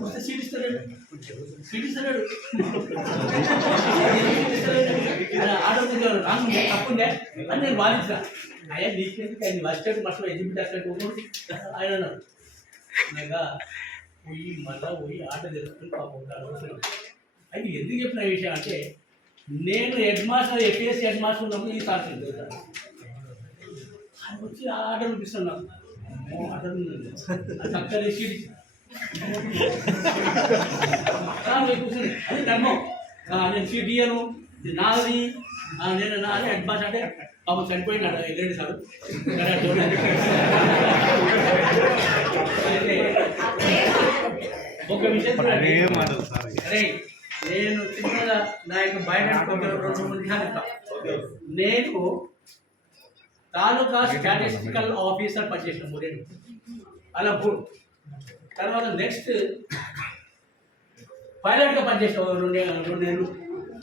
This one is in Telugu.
వస్తే సీట్ ఇస్తాడు ఆటో రానుండే తప్పుండే అని నేను వాదించిన అయ్యా నీకెందుకు ఆయన వచ్చాడు మస్తు ఎగ్జిబిట్ అసలు ఆయన అన్నాడు అనగా పోయి మళ్ళా పోయి ఆటో తెలుసుకుని పాపం అయితే ఎందుకు చెప్పిన విషయం అంటే నేను head master APS-C head master ఉన్నప్పుడు ఈ సార్ తెలుస్తాను ఆయన వచ్చి ఆ ఆటో చూపిస్తున్నాను ఆటో చక్కగా సీట్ కూర్చుని అది ధర్మం నేను సీట్ ఇయ్యను నాది నేను నాది హెడ్ మాస్టర్ అంటే పాపం చనిపోయినాడు వెళ్ళండి సార్ ఒక విషయం అరే నేను చిన్నగా నా యొక్క బయట 2-3 నిమిషాలు ఇస్తాను నేను తాలూకా స్టాటిస్టికల్ ఆఫీసర్ పనిచేసిన 3 ఏళ్ళు అలా తర్వాత నెక్స్ట్ పైలట్గా పనిచేసిన 2 నెలలు